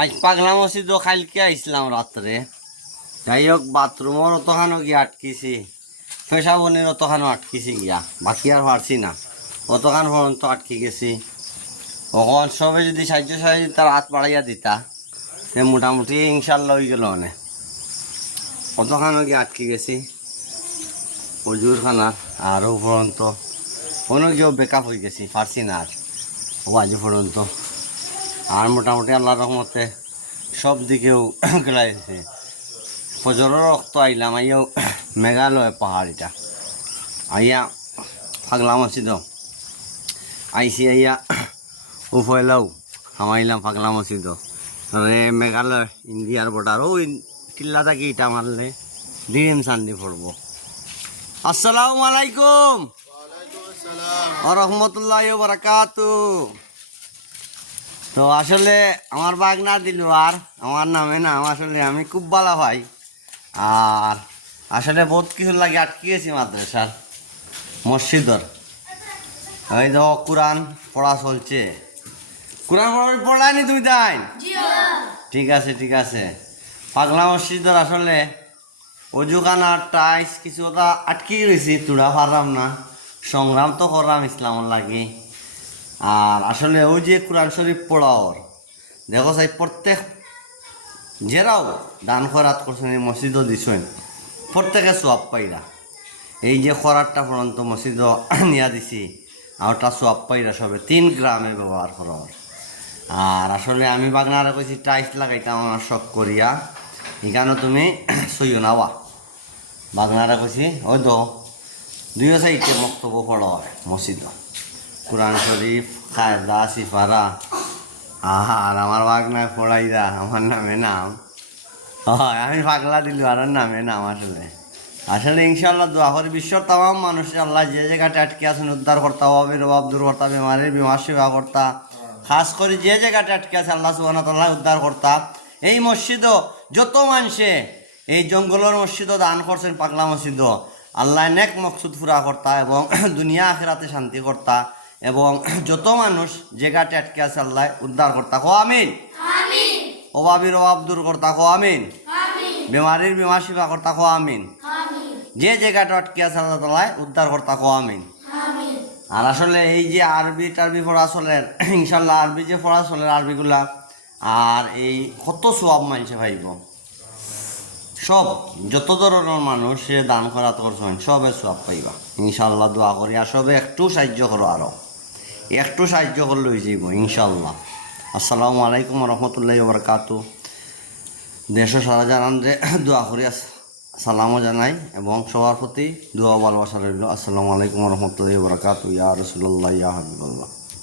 আজ পাগলা মসজিদ কালকে আইসলাম রাত্রে। যাই হোক বাথরুমের অতখানো গিয়া আটকিছি, পেশাবনির অতখানো আটকিছি গিয়া, বাকি আর পারছি না, অতখান পর্যন্ত আটকি গেছি। ওখান সবে যদি সাহায্য তার হাত বাড়াইয়া দিতা সে মোটামুটি ইনশাল্লাহ হয়ে গেল। মানে অতখানো গিয়ে আটকি গেছি প্রচুর খানার, আরও পর্যন্ত কোনো গিয়েও বেকআপ হয়ে গেছি, পারছি না আর ও আজ পর্যন্ত। আর মোটামুটি আল্লাহর রহমতে সব দিকেও গেলাইছে। ফজরের রক্ত আইলাম, আইয়াও মেঘালয় পাহাড় এটা আইয়া পাগলা মসজিদ আইসি, আইয়া উফলাও হামাইলাম পাগলা মসজিদ। মেঘালয় ইন্ডিয়ার বর্ডার ও টিল্লা থাকি ইটা মারলে দিন শান্তি পড়ব। আসসালামু আলাইকুম ওয়া রাহমাতুল্লাহি ওয়া বারাকাতু। তো আসলে আমার বাগনা দিলওয়ার আমার নামে নাম, আসলে আমি খুব ভালো ভাই। আর আসলে বহুত কিছু লাগে আটকিয়েছি মাদ্রাসার মসজিদর। এই তো কোরআন পড়া চলছে। কোরআন পড়ায়নি তুমি তাই? ঠিক আছে ঠিক আছে। পাগলা মসজিদর আসলে অজুখানার টাইস কিছু ওটা আটকে রয়েছি, তুড়া পারলাম না। সংগ্রাম তো করলাম ইসলামের লাগে। আর আসলে ওই যে কোরআন শরীফ পড়াওর দেখো চাই প্রত্যেক যেরাও দান খরাত করছেন এই মসজিদও দিছেন, প্রত্যেকে সোয়াব পাইরা। এই যে খরাতটা পর্যন্ত মসজিদ নিয়া দিছি আর ওটা সোয়াব পাইরা সবে 3 গ্রামে ব্যবহার করার। আর আসলে আমি বাগনারে কইছি টাইস লাগাইতাম আমার শখ করিয়া, এখানে তুমি সইও নাওয়া। বাগনারে কইছি ওই তো 2 সাইডে বক্তব্য পড়া হয় মসজিদ, কোরআন শরীফ কায়দা সিফারা। আর আমার বাগনায় পড়াইরা আমার নামে নাম। হয় আমি পাগলা দিল আর নামে নাম। আসলে আসলে ইনশাল্লাহ দোয়া করি বিশ্বর তাম মানুষ আল্লাহ যে জায়গাটা আটকে আছেন উদ্ধার কর্তা, অভাবের অভাব দূর কর্তা, বেমারের বিমার সেবা কর্তা, খাস করে যে জায়গাটা আটকে আছে আল্লাহ সুবহানাহু ওয়া তাআলা উদ্ধার কর্তা। এই মসজিদও যত মানুষে এই জঙ্গলের মসজিদও দান করছেন, পাগলা মসজিদও আল্লাহ নেক মকসুদ পুরা কর্তা এবং দুনিয়া আখিরাতে শান্তি কর্তা, এবং যত মানুষ জায়গাটা আটকে আছে আল্লাহ উদ্ধার কর্তা। কো আমিন। অভাবের অভাব দূর কর্তা কো আমিন। বেমারির বিমার সেবা কর্তা কো আমিন। যে জায়গাটা আটকে আছে আল্লাহ তাআলা উদ্ধার কর্তা কো আমিন। আর আসলে এই যে আরবি টারবি পড়া চলে, ইনশাল্লাহ আরবি যে পড়া চলে আরবিগুলা, আর এই কত সওয়াব মানছে ভাইব। সব যত ধরনের মানুষ সে দান খরাত করছেন সবে সওয়াব পাইবা ইনশাল্লাহ। দোয়া করি আর সবে একটু সাহায্য করো, আরও একটু সাহায্য করলে হয়ে যাইব ইনশাল্লাহ। আসসালামু আলাইকুম রহমতুল্লাহি ওয়া বারাকাতু। দেশ সারা জানান যে দোয়া করি সালামও জানাই এবং সবার প্রতি দোয়া ভালোবাসা রইল। আসসালামু আলাইকুম রহমতুল্লাহি ওয়া বারাকাতু। ইয়া রাসূলুল্লাহ ইয়া হাবিবাল্লাহ।